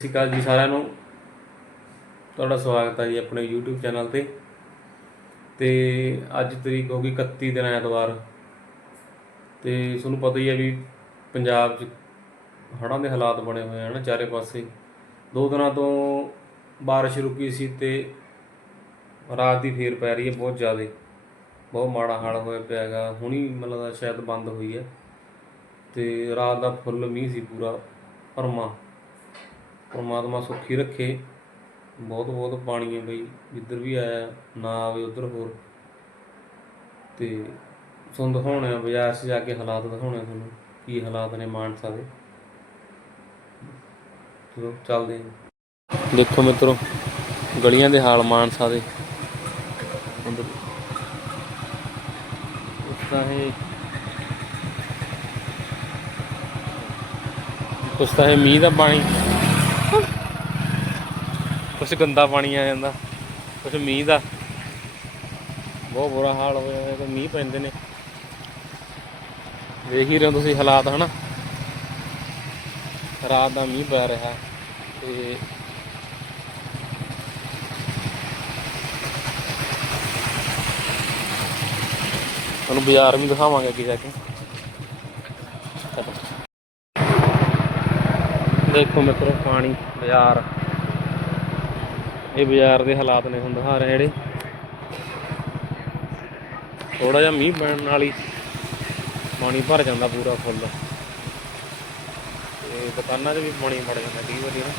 ਸਤਿ ਸ਼੍ਰੀ ਅਕਾਲ ਜੀ ਸਾਰਿਆਂ ਨੂੰ। ਤੁਹਾਡਾ ਸਵਾਗਤ ਹੈ ਜੀ ਆਪਣੇ YouTube ਚੈਨਲ ਤੇ। ਤੇ ਅੱਜ ਤਰੀਕ ਹੋ ਗਈ 31 ਦਿਨ ਐਤਵਾਰ। ਤੇ ਤੁਹਾਨੂੰ ਪਤਾ ਹੀ ਹੈ ਵੀ ਪੰਜਾਬ 'ਚ ਹੜ੍ਹਾਂ ਦੇ ਹਾਲਾਤ ਬਣੇ ਹੋਏ ਹਨ ਚਾਰੇ ਪਾਸੇ। ਦੋ ਦਿਨਾਂ ਤੋਂ ਬਾਰਿਸ਼ ਰੁਕੀ ਸੀ ਤੇ ਰਾਤ ਦੀ ਫੇਰ ਪੈ ਰਹੀ ਹੈ ਬਹੁਤ ਜ਼ਿਆਦਾ। ਬਹੁਤ ਮਾੜਾ ਹਾਲ ਹੋਇਆ ਪਿਆ ਹੈਗਾ। ਹੁਣੀ ਮਤਲਬ ਸ਼ਾਇਦ ਬੰਦ ਹੋਈ ਹੈ। ਤੇ ਰਾਤ ਦਾ ਫੁੱਲ ਮੀਂਹ ਸੀ ਪੂਰਾ, ਭਰਮਾ। ਪਰਮਾਤਮਾ ਸੁੱਖੀ ਰੱਖੇ। ਬਹੁਤ ਬਹੁਤ ਪਾਣੀ ਹੈ ਬਈ, ਜਿੱਧਰ ਵੀ ਆਇਆ, ਨਾ ਆਵੇ ਉਧਰ ਹੋਰ। ਤੇ ਤੁਹਾਨੂੰ ਦਿਖਾਉਣੇ ਆ, ਬਾਜ਼ਾਰ 'ਚ ਜਾ ਕੇ ਹਾਲਾਤ ਦਿਖਾਉਣੇ ਤੁਹਾਨੂੰ, ਕੀ ਹਾਲਾਤ ਨੇ ਮਾਨਸਾ ਦੇ। ਚਲੋ, ਚੱਲਦੇ ਹਾਂ ਦੇਖੋ ਮਿੱਤਰੋ, ਗਲੀਆਂ ਦੇ ਹਾਲ ਮਾਨਸਾ ਦੇ। ਅੰਦਰ ਉਸ ਤਾਂ ਇਹ ਕੁਛ ਤਾਂ ਇਹ ਮੀਂਹ ਦਾ ਪਾਣੀ। ਕੁਛ ਗੰਦਾ ਪਾਣੀ ਆ ਜਾਂਦਾ, ਕੁਛ ਮੀਂਹ ਦਾ। ਬਹੁਤ ਬੁਰਾ ਹਾਲ ਹੋ ਜਾਂਦਾ ਤੇ ਮੀਂਹ ਪੈਂਦੇ ਨੇ। ਵੇਖ ਹੀ ਰਹੇ ਹੋ ਤੁਸੀਂ ਹਾਲਾਤ, ਹਨਾ? ਰਾਤ ਦਾ ਮੀਂਹ ਪੈ ਰਿਹਾ ਤੇ ਤੁਹਾਨੂੰ ਬਾਜ਼ਾਰ ਵੀ ਦਿਖਾਵਾਂਗੇ ਅੱਗੇ ਜਾ ਕੇ। ਦੇਖੋ ਮਿੱਤਰੋ, ਪਾਣੀ, ਬਾਜ਼ਾਰ। ਇਹ ਬਾਜ਼ਾਰ ਦੇ ਹਾਲਾਤ ਨੇ ਹੁਣ ਦਿਖਾ ਰਹੇ ਜਿਹੜੇ ਥੋੜਾ ਜਿਹਾ ਮੀਂਹ ਪੈਣ ਨਾਲ ਹੀ ਪਾਣੀ ਭਰ ਜਾਂਦਾ ਪੂਰਾ ਫੁੱਲ। ਤੇ ਦੁਕਾਨਾਂ 'ਚ ਵੀ ਪਾਣੀ ਵੜ ਜਾਂਦਾ ਕਈ ਵਾਰੀ ਨਾ।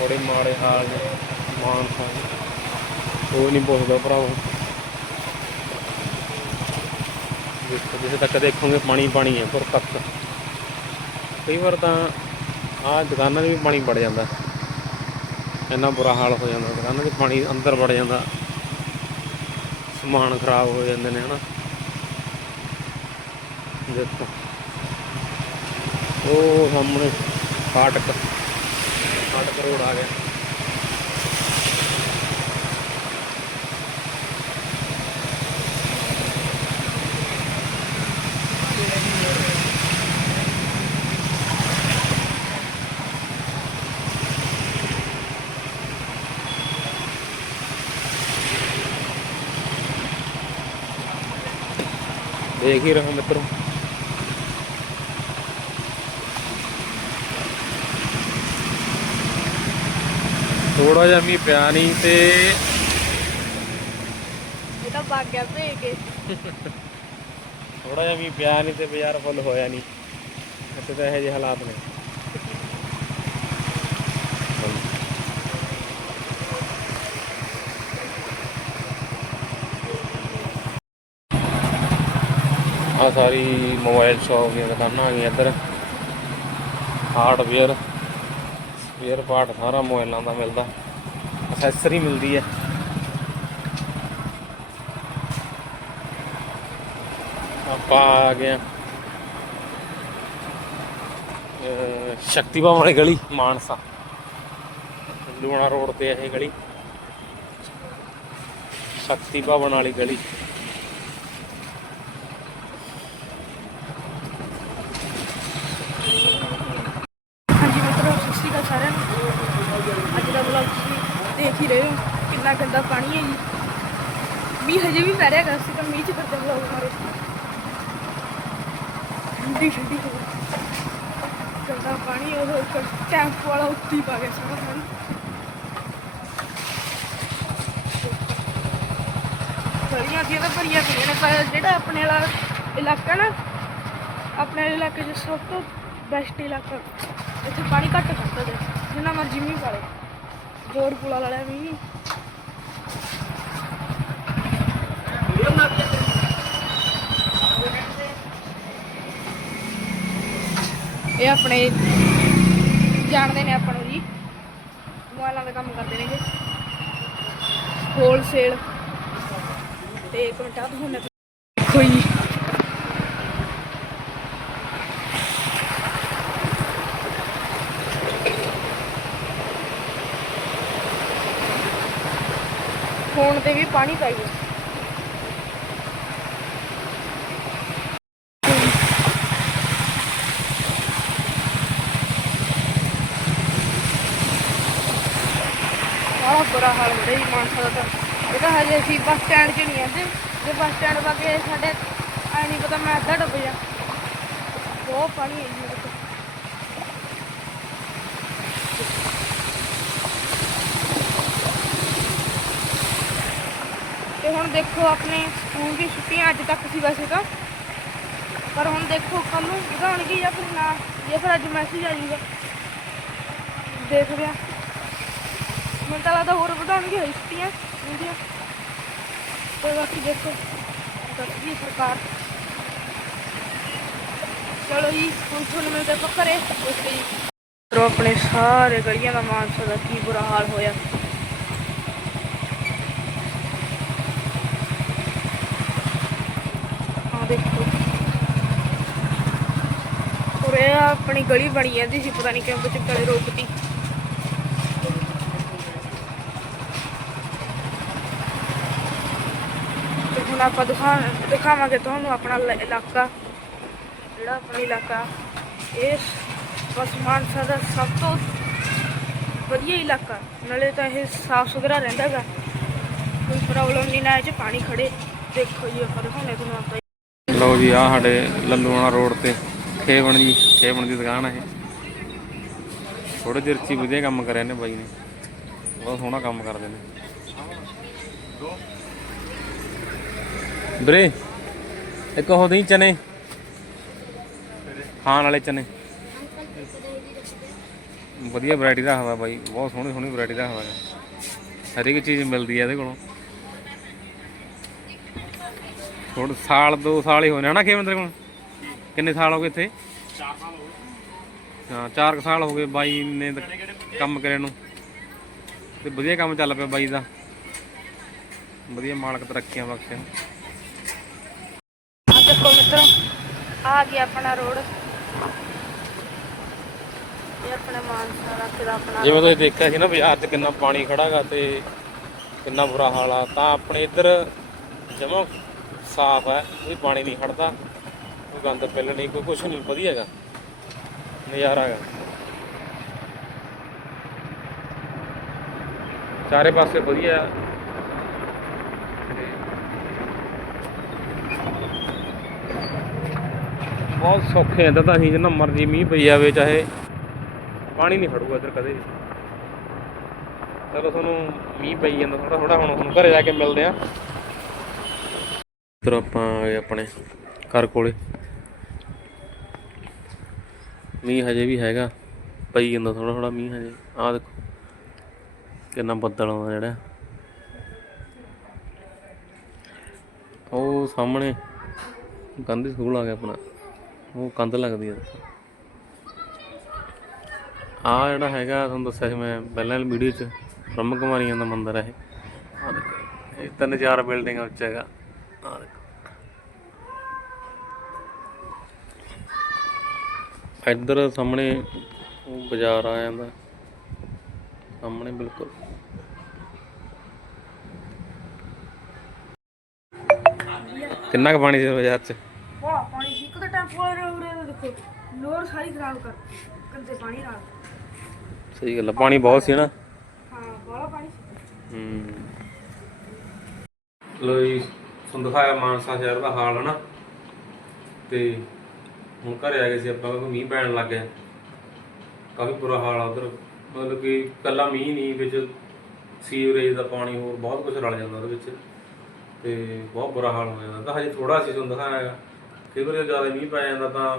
ਬੜੇ ਮਾੜੇ ਹਾਲ ਨੇ ਮਾਨਸਾ ਦੇ ਕੋਈ ਨਹੀਂ ਪੁੱਛਦਾ ਭਰਾਵੋ। ਜਿੱਥੇ ਤੱਕ ਦੇਖੋਗੇ ਪਾਣੀ ਪਾਣੀ ਹੈ, ਪਰ ਤੱਕ। ਕਈ ਵਾਰ ਤਾਂ ਆਹ ਦੁਕਾਨਾਂ 'ਚ ਵੀ ਪਾਣੀ ਵੜ ਜਾਂਦਾ। ਇੰਨਾ ਬੁਰਾ ਹਾਲ ਹੋ ਜਾਂਦਾ। ਦੁਕਾਨਾਂ 'ਚ ਪਾਣੀ ਅੰਦਰ ਵੜ ਜਾਂਦਾ। ਸਮਾਨ ਖਰਾਬ ਹੋ ਜਾਂਦੇ ਨੇ, ਹਨਾ। ਦੇਖੋ। ਉਹ ਸਾਹਮਣੇ ਫਾਟਕ। ਫਾਟਕ ਰੋਡ ਆ ਗਿਆ। ਹੀ ਰਹੋ ਮਿੱਤਰੋ। ਥੋੜਾ ਜਿਹਾ ਮੀਂਹ ਪਿਆ ਨਹੀਂ ਤੇ ਇਹ ਤਾਂ ਭੱਗ ਗਿਆ ਭੇਜ ਕੇ। ਥੋੜਾ ਜਿਹਾ ਮੀਂਹ ਪਿਆ ਨਹੀਂ ਤੇ ਬਾਜ਼ਾਰ ਫੁੱਲ ਹੋਇਆ ਨਹੀਂ। ਇੱਥੇ ਤਾਂ ਇਹੋ ਜਿਹੇ ਹਾਲਾਤ ਨੇ। ਆ ਸਾਰੀ ਮੋਬਾਈਲ ਸ਼ਾਪ ਦੀਆਂ ਦੁਕਾਨਾਂ ਆ ਗਈਆਂ ਇੱਧਰ। ਹਾਰਡਵੇਅਰ ਸਪੇਅਰ ਪਾਰਟ ਸਾਰਾ ਮੋਬਾਈਲਾਂ ਦਾ ਮਿਲਦਾ। ਅਸੈਸਰੀ ਮਿਲਦੀ ਹੈ। ਆਪਾਂ ਆ ਗਏ ਹਾਂ। ਸ਼ਕਤੀ ਭਵਨ ਵਾਲੀ ਗਲੀ, ਮਾਨਸਾ। ਲੂਣਾ ਰੋਡ ਤੇ ਇਹ ਗਲੀ। ਸ਼ਕਤੀ ਭਵਨ ਵਾਲੀ ਗਲੀ ਹਾਂਜੀ ਮਿੱਤਰੋ ਸਤਿ ਸ਼੍ਰੀ ਅਕਾਲ ਸਾਰਿਆਂ ਨੂੰ ਅੱਜ ਦਾ ਵਲੌਗ ਤੁਸੀਂ ਦੇਖ ਹੀ ਰਹੇ ਹੋ ਕਿੰਨਾ ਗੰਦਾ ਪਾਣੀ ਹੈ ਜੀ। ਮੀਂਹ ਹਜੇ ਵੀ ਪੈ ਰਿਹਾ ਹੈਗਾ ਸੀ ਤਾਂ ਮੀਂਹ ਚ ਫਿਰਦੇ ਵਲੌਗ ਮਾਰੇ। ਠੰਡੀ ਠੰਡੀ ਹਵਾ। ਗੰਦਾ ਪਾਣੀ, ਉਹ ਇੱਕ ਟੈਂਪ ਵਾਲਾ ਉੱਤੀ ਪਾ ਗਿਆ ਸਾਰਾ ਪਾਣੀ। ਗਲੀਆਂ ਦੀਆਂ ਤਾਂ ਭਰੀਆਂ ਪਈਆਂ ਨੇ, ਪਰ ਜਿਹੜਾ ਆਪਣੇ ਵਾਲਾ ਇਲਾਕਾ ਨਾ, ਆਪਣੇ ਇਲਾਕੇ 'ਚ ਸਭ ਤੋਂ ਬੈਸਟ ਇਲਾਕਾ, ਇੱਥੇ ਪਾਣੀ ਘੱਟ ਖੜਦਾ ਹੈ ਜਿੰਨਾ ਮਰਜ਼ੀ ਮੀਂਹ ਪਾ ਜੋੜ ਪੁਲਾ ਵਾਲਾ ਮੀਂਹ ਇਹ ਆਪਣੇ ਜਾਣਦੇ ਨੇ ਆਪਾਂ ਨੂੰ ਜੀ। ਮੋਬਾਈਲਾਂ ਦਾ ਕੰਮ ਕਰਦੇ ਨੇਗੇ ਹੋਲਸੇਲ ਤੇ ਇੱਕ ਮਿੰਟ ਆ, ਤੁਹਾਨੂੰ ਦੇਖੋ ਜੀ। ਖੂਨ ਤੇ ਵੀ ਪਾਣੀ ਪਾਈਏ ਬਹੁਤ ਬੁਰਾ ਹਾਲ ਹੋ ਰਿਹਾ ਮਾਨਸਾ ਦਾ ਤਾਂ। ਇਹ ਤਾਂ ਹਜੇ ਅਸੀਂ ਬੱਸ ਸਟੈਂਡ 'ਚ ਨਹੀਂ ਆਂਦੇ ਜੇ ਬੱਸ ਸਟੈਂਡ ਵਗੇ ਸਾਡੇ, ਐ ਨਹੀਂ ਪਤਾ ਮੈਂ ਅੱਧਾ ਡੁੱਬ ਜਾ। ਬਹੁਤ ਪਾਣੀ ਹੈ ਜੀ ਤੇ ਹੁਣ ਦੇਖੋ ਆਪਣੇ ਸਕੂਲ ਦੀ ਛੁੱਟੀਆਂ ਅੱਜ ਤੱਕ ਸੀ ਵੈਸੇ ਤਾਂ। ਪਰ ਹੁਣ ਦੇਖੋ ਕੱਲ ਨੂੰ ਵਧਾਉਣਗੇ ਜਾਂ ਫਿਰ ਨਾ। ਜਾਂ ਫਿਰ ਅੱਜ ਮੈਸੇਜ ਆ ਜਾਊਗਾ। ਦੇਖਦੇ ਆ ਮੈਨੂੰ ਤਾਂ ਲੱਗਦਾ ਹੋਰ ਵਧਾਉਣਗੇ ਹੋਈ ਛੁੱਟੀਆਂ ਹੁੰਦੀਆਂ ਤੇ ਬਾਕੀ ਦੇਖੋ ਕਰਦੀ ਸਰਕਾਰ। ਚਲੋ ਜੀ, ਹੁਣ ਤੁਹਾਨੂੰ ਮਿਲਦੇ ਆਪਾਂ ਘਰੇ। ਓਕੇ ਜੀ ਆਪਣੇ ਸਾਰੇ ਗਲੀਆਂ ਦਾ ਮਾਨਸਾ ਦਾ ਕੀ ਬੁਰਾ ਹਾਲ ਹੋਇਆ। ਦੇਖੋ। ਉਰੇ ਆ ਆਪਣੀ ਗਲੀ ਬਣੀ ਜਾਂਦੀ ਸੀ ਪਤਾ ਨਹੀਂ ਕਿਉਂ ਵਿੱਚ ਕਦੇ ਰੋਕਤੀ ਤੇ ਹੁਣ ਆਪਾਂ ਦਿਖਾ, ਦਿਖਾਵਾਂਗੇ ਤੁਹਾਨੂੰ ਆਪਣਾ ਲ- ਇਲਾਕਾ। ਜਿਹੜਾ ਆਪਣਾ ਇਲਾਕਾ, ਇਹ ਬਸ ਮਾਨਸਾ ਦਾ ਸਭ ਤੋਂ ਵਧੀਆ ਇਲਾਕਾ। ਨਾਲੇ ਤਾਂ ਇਹ ਸਾਫ਼ ਸੁਥਰਾ ਰਹਿੰਦਾ ਗਾ ਕੋਈ ਪ੍ਰੋਬਲਮ ਨਹੀਂ ਨਾ ਇਹ 'ਚ ਪਾਣੀ ਖੜੇ। ਦੇਖੋ ਜੀ, ਆਪਾਂ ਦਿਖਾਉਂਦੇ ਤੁਹਾਨੂੰ ਆਪਾਂ। ਲਓ ਜੀ ਆ ਸਾਡੇ ਲੱਲੂਆਣਾ ਰੋਡ ਤੇ, ਖੇਵਣ ਜੀ, ਖੇਵਣ ਦੀ ਦੁਕਾਨ ਹੈ ਥੋੜੇ ਚਿਰ ਚ ਵਧੀਆ ਕੰਮ ਕਰਿਆ ਨੇ ਬਾਈ ਨੇ। ਬਹੁਤ ਸੋਹਣਾ ਕੰਮ ਕਰਦੇ ਨੇ। ਵੀਰੇ, ਇੱਕ ਉਹ ਦੀ ਚਨੇ। ਖਾਣ ਵਾਲੇ ਚਨੇ। ਵਧੀਆ ਵੈਰਾਈਟੀ ਹਵਾ ਬਾਈ, ਬਹੁਤ ਸੋਹਣੀ ਸੋਹਣੀ ਵੈਰਾਈਟੀ ਰੱਖਦਾ ਹੈ। ਹਰ ਇੱਕ ਚੀਜ਼ ਮਿਲਦੀ ਹੈ ਇਹਦੇ ਕੋਲੋਂ। ਥੋੜਾ ਸਾਲ ਦੋ ਸਾਲ ਹੀ ਨੇ ਹਨਾ ਖੇਮੰਦਰ ਕੋਲ? ਕਿੰਨੇ ਸਾਲ ਹੋ ਗਏ ਇੱਥੇ? 4 ਸਾਲ ਹੋ ਗਏ। ਹਾਂ 4 ਸਾਲ ਹੋ ਗਏ ਬਾਈ ਨੇ ਕੰਮ ਕਰੇ ਨੂੰ। ਤੇ ਵਧੀਆ ਕੰਮ ਚੱਲ ਪਿਆ ਬਾਈ ਦਾ। ਵਧੀਆ ਮਾਲਕ ਤਰੱਕੀਆਂ ਬਖਸ਼ੇ। ਆ ਦੇਖੋ ਮਿੱਤਰੋ ਆ ਗਿਆ ਆਪਣਾ ਰੋਡ। ਇਹ ਆਪਣਾ ਮਾਨਸਾ ਰੱਖ ਦਾ ਆਪਣਾ ਜਿਵੇਂ ਤੁਸੀਂ ਦੇਖਿਆ ਸੀ ਨਾ ਬਾਜ਼ਾਰ 'ਚ ਕਿੰਨਾ ਪਾਣੀ ਖੜਾਗਾ ਤੇ ਕਿੰਨਾ ਬੁਰਾ ਹਾਲ ਆ। ਤਾਂ ਆਪਣੇ ਇੱਧਰ ਜਮਾ ਸਾਫ਼ ਹੈ, ਕੋਈ ਪਾਣੀ ਨਹੀਂ ਖੜਦਾ, ਕੋਈ ਗੰਦ ਪਿੱਲ ਨਹੀਂ, ਕੋਈ ਕੁਛ ਨਹੀਂ, ਵਧੀਆ ਹੈਗਾ, ਨਜ਼ਾਰਾ ਹੈਗਾ। ਚਾਰੇ ਪਾਸੇ ਵਧੀਆ ਬਹੁਤ ਸੌਖੇ ਆ ਤਾਂ ਅਸੀਂ ਜਿੰਨਾ ਮਰਜ਼ੀ ਮੀਂਹ ਪਈ ਜਾਵੇ, ਚਾਹੇ ਪਾਣੀ ਨਹੀਂ ਖੜੂਗਾ ਇੱਧਰ ਕਦੇ ਚਲੋ ਤੁਹਾਨੂੰ ਮੀਂਹ ਪਈ ਜਾਂਦਾ ਥੋੜਾ ਥੋੜਾ ਹੁਣ ਹੁਣ ਘਰੇ ਜਾ ਕੇ ਮਿਲਦੇ ਆ ਇੱਧਰ ਆਪਾਂ ਆ ਗਏ ਆਪਣੇ ਘਰ ਕੋਲੇ। ਮੀਂਹ ਹਜੇ ਵੀ ਹੈਗਾ, ਪਈ ਜਾਂਦਾ ਥੋੜਾ ਥੋੜਾ ਮੀਂਹ ਹਜੇ। ਆਹ ਦੇਖੋ, ਕਿੰਨਾ ਬੱਦਲ ਆਉਂਦਾ ਜਿਹੜਾ। ਉਹ ਸਾਹਮਣੇ ਕੰਧ ਸਕੂਲ ਆ ਗਿਆ ਆਪਣਾ। ਉਹ ਕੰਧ ਲੱਗਦੀ ਹੈ ਆ ਜਿਹੜਾ ਹੈਗਾ, ਤੁਹਾਨੂੰ ਦੱਸਿਆ ਸੀ ਮੈਂ ਪਹਿਲਾਂ ਵਾਲੀ ਵੀਡੀਓ 'ਚ, ਬ੍ਰਹਮ ਕੁਮਾਰੀਆਂ ਦਾ ਮੰਦਿਰ ਹੈ ਇਹ। ਇਹ ਤਿੰਨ ਚਾਰ ਬਿਲਡਿੰਗਾਂ ਉੱਚ ਹੈਗਾ। ਇੱਧਰ ਸਾਹਮਣੇ ਉਹ ਬਾਜ਼ਾਰ ਆ ਜਾਂਦਾ। ਸਾਹਮਣੇ ਬਿਲਕੁਲ। ਕਿੰਨਾ ਕੁ ਪਾਣੀ ਸੀ ਬਾਜ਼ਾਰ 'ਚ? ਵਾਹ ਪਾਣੀ ਸੀ। ਇੱਕ ਤਾਂ ਟੈਂਪੋ ਵਾਲੇ ਉਰੇ ਦਾ ਦੇਖੋ ਲੋਡ ਸਾਰੀ ਖਰਾਬ ਕਰ ਕੰਦੇ ਪਾਣੀ ਨਾਲ। ਸਹੀ ਗੱਲ ਆ ਪਾਣੀ ਬਹੁਤ ਸੀ ਨਾ। ਹਾਂ ਬਾਹਲਾ ਪਾਣੀ ਸੀ। ਹੂੰ। ਲੋ ਜੀ ਤੁਹਾਨੂੰ ਦਿਖਾਇਆ ਮਾਨਸਾ ਸ਼ਹਿਰ ਦਾ ਹਾਲ ਹਨਾ। ਤੇ ਹੁਣ ਘਰੇ ਆ ਗਏ ਸੀ ਆਪਾਂ, ਕਿਉਂਕਿ ਮੀਂਹ ਪੈਣ ਲੱਗ ਗਿਆ। ਕਾਫੀ ਬੁਰਾ ਹਾਲ ਆ ਉਧਰ। ਮਤਲਬ ਕਿ ਕੱਲਾ ਮੀਂਹ ਨਹੀਂ, ਵਿੱਚ ਸੀਵਰੇਜ ਦਾ ਪਾਣੀ ਹੋਰ ਬਹੁਤ ਕੁਝ ਰਲ ਜਾਂਦਾ ਉਹਦੇ ਵਿੱਚ। ਤੇ ਬਹੁਤ ਬੁਰਾ ਹਾਲ ਹੋ ਜਾਂਦਾ ਤਾਂ ਹਜੇ ਥੋੜਾ ਸੀ ਤੁਹਾਨੂੰ ਦਿਖਾਇਆ ਹੈਗਾ ਕਈ ਵਾਰ ਜ਼ਿਆਦਾ ਮੀਂਹ ਪੈ ਜਾਂਦਾ ਤਾਂ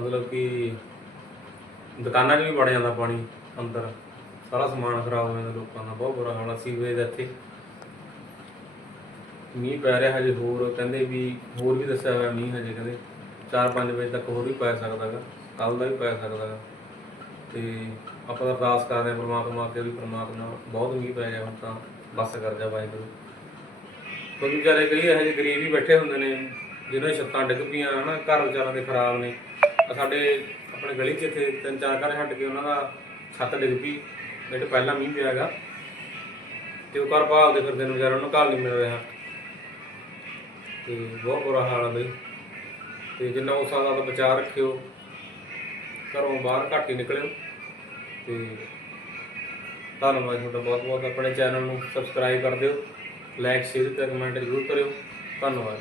ਮਤਲਬ ਕਿ ਦੁਕਾਨਾਂ 'ਚ ਵੀ ਵੜ ਜਾਂਦਾ ਪਾਣੀ ਅੰਦਰ। ਸਾਰਾ ਸਮਾਨ ਖਰਾਬ ਹੋ ਜਾਂਦਾ ਲੋਕਾਂ ਦਾ। ਬਹੁਤ ਬੁਰਾ ਹਾਲ ਆ ਸੀਵਰੇਜ ਦਾ ਇੱਥੇ। ਮੀਂਹ ਪੈ ਰਿਹਾ ਹਜੇ ਹੋਰ, ਕਹਿੰਦੇ ਵੀ ਹੋਰ ਵੀ ਦੱਸਿਆ ਹੋਇਆ ਮੀਂਹ ਹਜੇ, ਕਹਿੰਦੇ 4-5 ਵਜੇ ਤੱਕ ਹੋਰ ਵੀ ਪੈ ਸਕਦਾ ਗਾ ਕੱਲ ਦਾ ਵੀ ਪੈ ਸਕਦਾ ਗਾ ਤੇ ਆਪਾਂ ਤਾਂ ਅਰਦਾਸ ਕਰਦੇ ਹਾਂ ਪ੍ਰਮਾਤਮਾ ਅੱਗੇ ਵੀ ਪ੍ਰਮਾਤਮਾ ਬਹੁਤ ਮੀਂਹ ਪੈ ਗਿਆ ਹੁਣ ਤਾਂ, ਬਸ ਕਰ ਜਾ ਵਾਹਿਗੁਰੂ। ਕਿਉਂਕਿ ਵਿਚਾਰੇ ਕਈ ਇਹੋ ਜਿਹੇ ਗਰੀਬ ਵੀ ਬੈਠੇ ਹੁੰਦੇ ਨੇ, ਜਿਹਨਾਂ ਦੀ ਛੱਤਾਂ ਡਿੱਗ ਪਈਆਂ, ਹਨਾ, ਘਰ ਵਿਚਾਰਾਂ ਦੇ ਖਰਾਬ ਨੇ। ਸਾਡੇ ਆਪਣੇ ਗਲੀ 'ਚ ਇੱਥੇ ਤਿੰਨ ਚਾਰ ਘਰ ਛੱਡ ਕੇ ਉਹਨਾਂ ਦਾ ਛੱਤ ਡਿੱਗ ਪਈ ਜਿਹੜੇ ਪਹਿਲਾਂ ਮੀਂਹ ਪਿਆ ਹੈਗਾ। ਤੇ ਉਹ ਘਰ ਭਾਲਦੇ ਫਿਰਦੇ ਨੇ ਵਿਚਾਰਿਆਂ ਨੂੰ, ਘਰ ਨਹੀਂ ਮਿਲ ਰਿਹਾ। ਤੇ ਬਹੁਤ ਬੁਰਾ ਹਾਲ ਆ ਬਈ। ਤੇ ਜਿੰਨਾ ਉਸ ਹਾਲ ਤਾਂ ਬਚਾਅ ਰੱਖਿਓ। ਘਰੋਂ ਬਾਹਰ ਘੱਟ ਹੀ ਨਿਕਲਿਓ। ਤੇ ਧੰਨਵਾਦ ਤੁਹਾਡਾ ਬਹੁਤ ਬਹੁਤ ਆਪਣੇ ਚੈਨਲ ਨੂੰ ਸਬਸਕ੍ਰਾਈਬ ਕਰ ਦਿਓ। ਲਾਈਕ ਸ਼ੇਅਰ ਤੇ ਕਮੈਂਟ ਜ਼ਰੂਰ ਕਰਿਓ। ਧੰਨਵਾਦ।